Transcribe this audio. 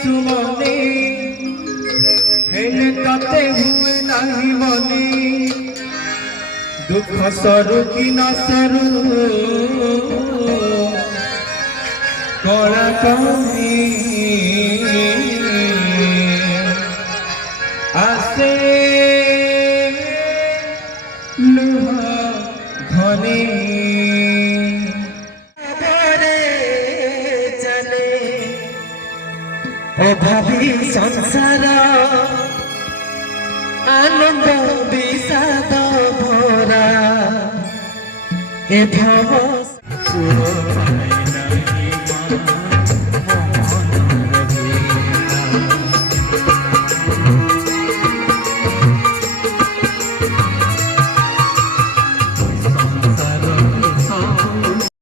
চুমনি হেলে তাতে হুয়ে নাহি মনি দুঃখ সরু কি না সরু করা কমি আসে লুহা ঘনে চলে ও ভাবি সংসার আনন্দ বিষাদ ভরা এ ভব